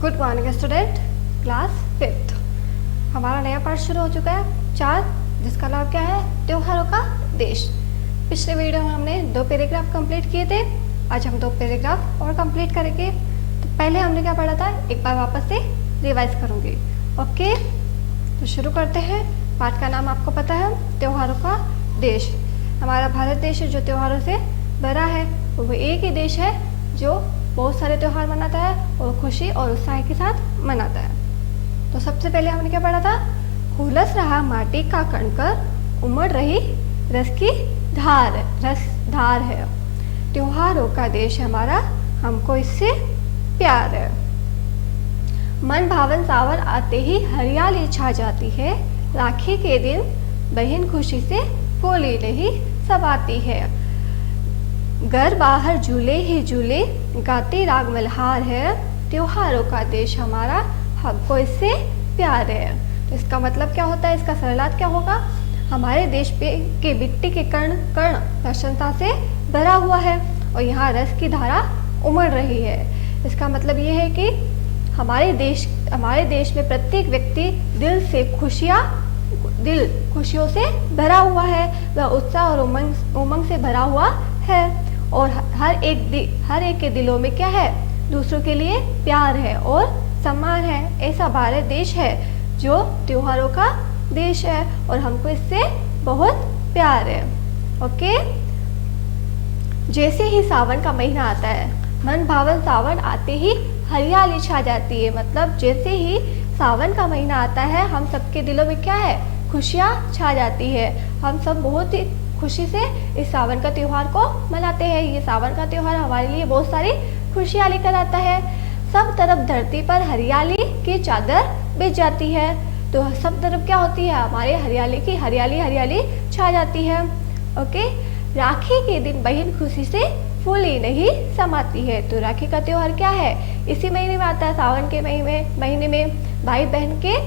Good morning student, class 5th। हमारा नया पाठ शुरू हो चुका है 4, जिसका नाम क्या है? त्योहारों का देश। पिछले वीडियो में हमने 2 पैराग्राफ कंप्लीट किए थे। आज हम 2 पैराग्राफ और कंप्लीट करेंगे। तो पहले हमने क्या पढ़ा था, एक बार वापस से रिवाइज करूँगी। ओके, तो शुरू करते हैं। पाठ का नाम आपको पता है, त्योहारों का देश। हमारा भारत देश जो त्योहारों से भरा है, वो एक ही देश है जो बहुत सारे त्यौहार मनाता है और खुशी और उत्साह के साथ मनाता है। तो सबसे पहले हमने क्या पढ़ा था? हुलस रहा माटी का कणकर, उमड़ रही रस की धार है। त्योहारों का देश हमारा, हमको इससे प्यार है। मन भावन सावन आते ही हरियाली छा जाती है। राखी के दिन बहन खुशी से होली नहीं समाती है। घर बाहर झूले ही झूले, गाते राग मल्हार है। त्योहारों का देश हमारा, हमको इससे प्यार है। तो इसका मतलब क्या होता है? इसका सरलार्थ क्या होगा? हमारे देश पे के मिट्टी के कण कण प्रसन्नता से भरा हुआ है और यहाँ रस की धारा उमड़ रही है। इसका मतलब ये है कि हमारे देश में प्रत्येक व्यक्ति खुशियों से भरा हुआ है। वह उत्साह और उमंग से भरा हुआ है और हर एक के दिलों में क्या है? दूसरों के लिए प्यार है और सम्मान है। ऐसा भारत देश है जो त्योहारों का देश है और हमको इससे बहुत प्यार है। ओके, जैसे ही सावन का महीना आता है, मन भावन सावन आते ही हरियाली छा जाती है। मतलब जैसे ही सावन का महीना आता है, हम सबके दिलों में क्या है? खुशियाँ छा जाती है। हम सब बहुत ही खुशी से इस सावन का त्योहार को मनाते हैं। ये सावन का त्योहार हमारे लिए बहुत सारी खुशियाँ लेकर आता है। सब तरफ धरती पर हरियाली की चादर बिछ जाती है। तो सब तरफ क्या होती है? हमारे हरियाली छा जाती है। ओके, राखी के दिन बहन खुशी से फूली नहीं समाती है। तो राखी का त्योहार क्या है? इसी महीने में आता है, सावन के महीने में। भाई बहन के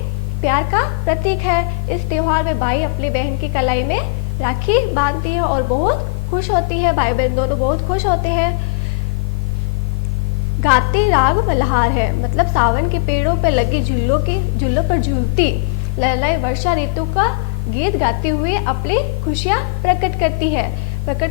प्यार का प्रतीक है। इस त्योहार में भाई अपनी बहन की कलाई में राखी बांधती है और बहुत खुश होती है। भाई बहन दोनों बहुत खुश होते हैं। गाती राग मल्हार है, मतलब सावन के पेड़ों पर लगी झूलों पर झूलती लहलाई वर्षा ऋतु का गीत गाते हुए अपनी खुशियाँ प्रकट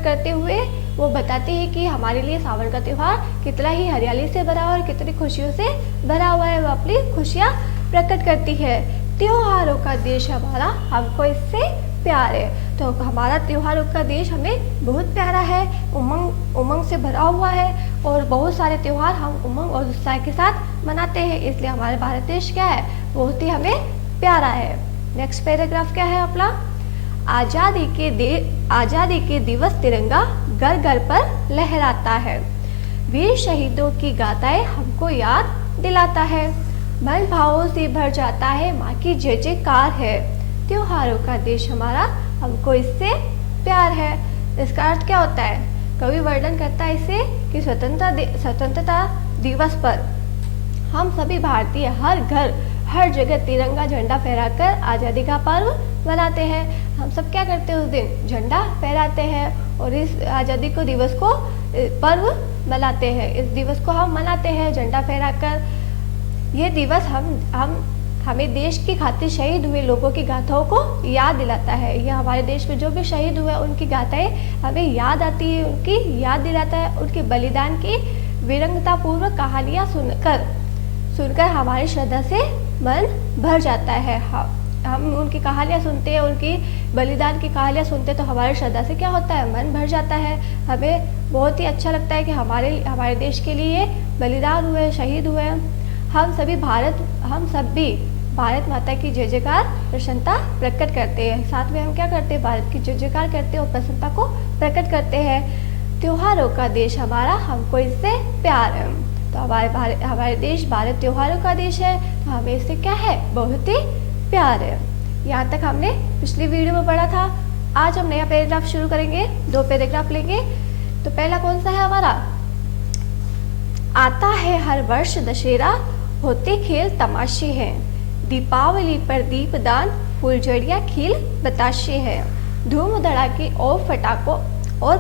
करते हुए वो बताती है कि हमारे लिए सावन का त्योहार कितना ही हरियाली से भरा और कितनी खुशियों से भरा हुआ है। वो अपनी खुशियाँ प्रकट करती है। त्योहारों का देश हमारा, हमको इससे प्यार है। तो हमारा त्योहारों का देश हमें बहुत प्यारा है, उमंग से भरा हुआ है और बहुत सारे त्योहार हम उमंग और उत्साह के साथ मनाते हैं। इसलिए हमारे भारत देश क्या है? बहुत ही हमें प्यारा है। नेक्स्ट पैराग्राफ क्या है अपना? आजादी के दिवस तिरंगा घर घर पर लहराता है। वीर शहीदों की गाथाएं हमको याद दिलाता है। मन भावों से भर जाता है, माँ की जय जयकार है। त्योहारों का देश हमारा, हमको इससे प्यार है। इसका अर्थ क्या होता है? कवि वर्णन करता है इसे कि स्वतंत्रता दिवस पर हम सभी भारतीय हर जगह तिरंगा झंडा फहराकर आज़ादी का पर्व मनाते हैं। हम सब क्या करते हैं? उस दिन झंडा फहराते हैं और इस आज़ादी को दिवस को पर्व मनाते हैं। इस दिवस को हम मनाते हैं झंडा फहराकर। ये दिवस हमें देश की खातिर शहीद हुए लोगों की गाथाओं को याद दिलाता है। यह हमारे देश में जो भी शहीद हुए उनकी गाथाएं हमें याद आती है, उनकी याद दिलाता है। उनके बलिदान की वीरंगतापूर्वक कहानियाँ सुनकर हमारी श्रद्धा से मन भर जाता है। हम उनकी कहानियाँ सुनते हैं, उनकी बलिदान की कहानियाँ सुनते हैं तो हमारी श्रद्धा से क्या होता है? मन भर जाता है। हमें बहुत ही अच्छा लगता है कि हमारे देश के लिए बलिदान हुए, शहीद हुए। हम सभी भारत माता की जय जयकार प्रसन्नता प्रकट करते हैं। साथ में हम क्या करते हैं? भारत की जय जयकार करते हैं और प्रसन्नता को प्रकट करते हैं। त्योहारों का देश हमारा, हमको इससे प्यार है। तो हमारे देश भारत त्योहारों का देश है, तो हमें इससे क्या है? बहुत ही प्यार है। यहाँ तक हमने पिछली वीडियो में पढ़ा था। आज हम नया पैराग्राफ शुरू करेंगे, 2 पैराग्राफ लेंगे। तो पहला कौन सा है हमारा? आता है हर वर्ष दशहरा, होते खेल तमाशे हैं। दीपावली पर दीपदान, फुलझड़ियाँ खिल बताशे हैं। धूम धड़ाके और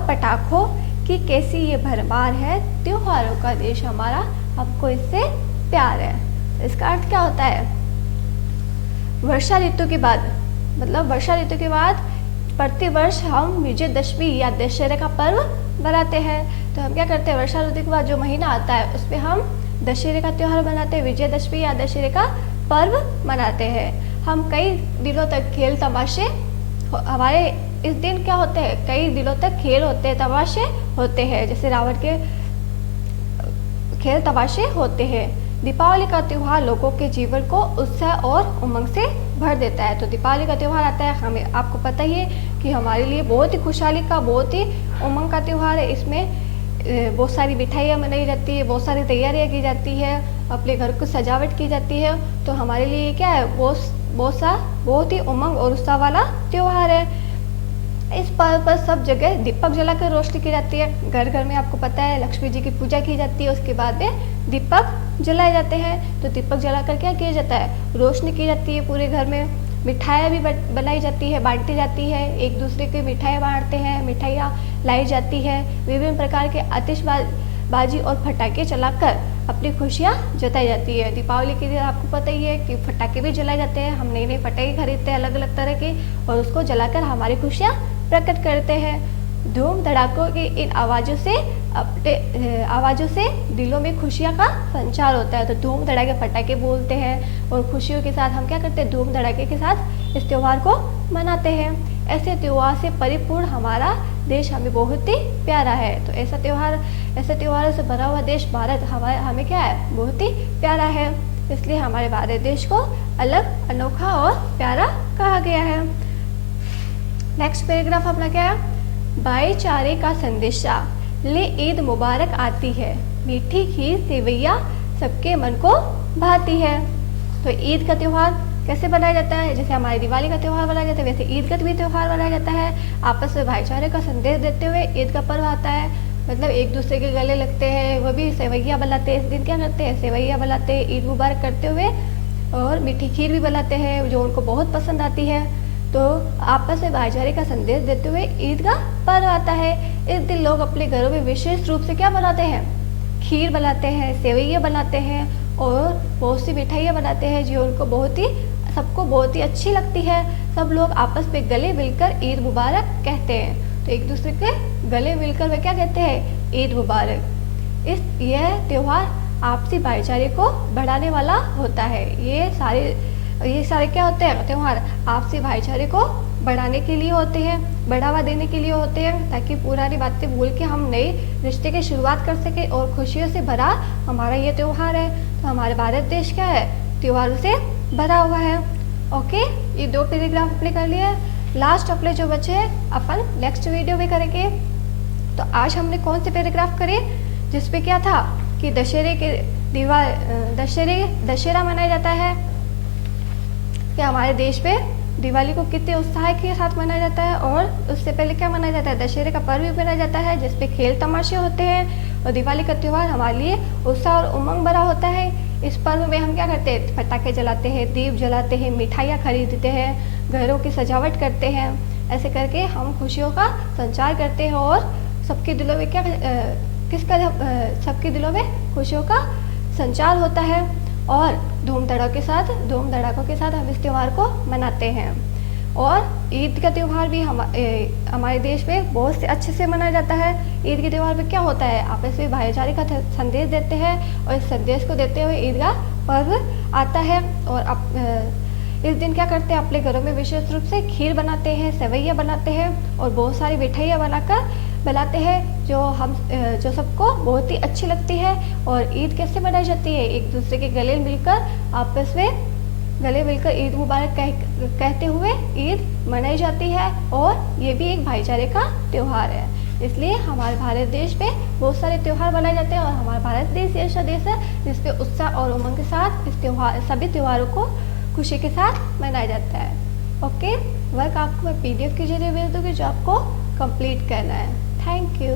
पटाखों कि कैसी ये भरमार है, त्योहारों का देश हमारा, हमको इससे प्यार है। इसका अर्थ क्या होता है? वर्षा ऋतु के बाद, मतलब वर्षा ऋतु के बाद प्रतिवर्ष हम विजयदशमी या दशहरे का पर्व मनाते हैं। तो हम क्या करते हैं, वर्षा ऋतु के बाद जो महीना आता है उसमें हम दशहरे का त्यौहार मनाते हैं, विजयदशमी या दशहरे का पर्व मनाते हैं। हम कई दिनों तक खेल तमाशे, हमारे इस दिन क्या होते हैं, कई दिनों तक खेल होते हैं, तमाशे होते हैं, जैसे रावण के खेल तमाशे होते हैं। दीपावली का त्यौहार लोगों के जीवन को उत्साह और उमंग से भर देता है। तो दीपावली का त्यौहार आता है, हमें आपको पता ही है कि हमारे लिए बहुत ही खुशहाली का, बहुत ही उमंग का त्यौहार है। इसमें बहुत सारी मिठाइयाँ बनाई जाती है, बहुत सारी तैयारियाँ की जाती है, अपने घर को सजावट की जाती है। तो हमारे लिए क्या है, बहुत ही उमंग और उत्साह वाला त्यौहार है। इस पर्व पर सब जगह दीपक जलाकर रोशनी की जाती है। घर घर में आपको पता है लक्ष्मी जी की पूजा की जाती है, उसके बाद में दीपक जलाए जाते हैं। तो दीपक जलाकर क्या किया जाता है, रोशनी की जाती है पूरे घर में। मिठाइयाँ भी बनाई जाती है, बांटी जाती है, एक दूसरे के मिठाइयाँ बांटते हैं, मिठाइयाँ लाई जाती है। विभिन्न प्रकार के आतिशबाजी और फटाके चलाकर अपनी खुशियाँ जताई जाती है। दीपावली के दिन आपको पता ही है कि फटाके भी जलाए जाते हैं। हम नए नए फटाके खरीदते हैं अलग अलग तरह के, और उसको जलाकर हमारी खुशियाँ प्रकट करते हैं। धूम धड़ाकों की इन आवाज़ों से दिलों में खुशियाँ का संचार होता है। तो धूम धड़ाके फटाके बोलते हैं और खुशियों के साथ हम क्या करते हैं, धूम धड़ाके के साथ इस त्यौहार को मनाते हैं। ऐसे त्यौहार से परिपूर्ण हमारा देश हमें बहुत ही प्यारा है। तो ऐसे त्योहारों से भरा हुआ देश भारत हमें क्या है, बहुत ही प्यारा है। इसलिए हमारे भारत देश को अलग, अनोखा और प्यारा कहा गया है। नेक्स्ट पैराग्राफ अपना क्या है, भाईचारे का संदेशा ले ईद मुबारक आती है, मीठी खीर सेवैया सबके मन को भाती है। तो ईद का त्यौहार कैसे बनाया जाता है, जैसे हमारे दिवाली का त्यौहार बनाया जाता है, वैसे ईद का भी त्यौहार बनाया जाता है। आपस में भाईचारे का संदेश देते हुए ईद का पर्व आता है, मतलब एक दूसरे के गले लगते हैं, वो भी सेवैया बनाते हैं। इस दिन क्या करते हैं, सेवैया बनाते हैं ईद मुबारक करते हुए, और मीठी खीर भी बनाते हैं जो उनको बहुत पसंद आती है। तो आपस में भाईचारे का संदेश देते हुए ईद का पर्व आता है। इस दिन लोग अपने घरों में विशेष रूप से क्या बनाते हैं, खीर बनाते हैं, सेवैया बनाते हैं और बहुत सी मिठाइयाँ बनाते हैं जो उनको सबको बहुत ही अच्छी लगती है। सब लोग आपस में गले मिलकर ईद मुबारक कहते हैं। तो एक दूसरे के गले मिलकर वे क्या कहते हैं, ईद मुबारक। यह त्यौहार आपसी भाईचारे को बढ़ाने वाला होता है। ये सारे क्या होते हैं, त्यौहार आपसी भाईचारे को बढ़ाने के लिए होते हैं, बढ़ावा देने के लिए होते हैं, ताकि पुरानी बातें भूल के हम नए रिश्ते की शुरुआत कर सके और खुशियों से भरा हमारा ये त्यौहार है। तो हमारे भारत देश क्या है, त्योहारों से भरा हुआ है। ओके, ये 2 पैराग्राफ अपने कर लिए। लास्ट अपने जो बचे हैं अपन नेक्स्ट वीडियो में करेंगे। तो आज हमने कौन से पैराग्राफ करे, जिसपे क्या था कि दशहरा मनाया जाता है, कि हमारे देश में दिवाली को कितने उत्साह के साथ मनाया जाता है, और उससे पहले क्या मनाया जाता है, दशहरे का पर्व भी मनाया जाता है जिसपे खेल तमाशे होते हैं। और दिवाली का त्यौहार हमारे लिए उत्साह और उमंग भरा होता है। इस पर्व में हम क्या करते हैं, पटाखे जलाते हैं, दीप जलाते हैं, मिठाइयाँ खरीदते हैं, घरों की सजावट करते हैं। ऐसे करके हम खुशियों का संचार करते हैं और सबके दिलों में सबके दिलों में खुशियों का संचार होता है। और धूम धड़ाकों के साथ हम इस त्यौहार को मनाते हैं। और ईद का त्यौहार भी हमारे देश में बहुत से अच्छे से मनाया जाता है। ईद के त्यौहार में क्या होता है, आपस में भाईचारे का संदेश देते हैं, और इस संदेश को देते हुए ईद का पर्व आता है। और इस दिन क्या करते हैं, अपने घरों में विशेष रूप से खीर बनाते हैं, सेवैया बनाते हैं और बहुत सारी मिठाइयाँ बनाते हैं जो सबको बहुत ही अच्छी लगती है। और ईद कैसे मनाई जाती है, एक दूसरे के गले मिलकर ईद मुबारक कहते हुए ईद मनाई जाती है। और ये भी एक भाईचारे का त्यौहार है। इसलिए हमारे भारत देश में बहुत सारे त्यौहार मनाए जाते हैं, और हमारा भारत देश ऐसा देश है जिसपे उत्साह और उमंग के साथ सभी त्योहारों को खुशी के साथ मनाया जाता है। ओके, वर्क आपको मैं PDF के जरिए भेज दूँगी जो आपको कंप्लीट करना है। Thank you.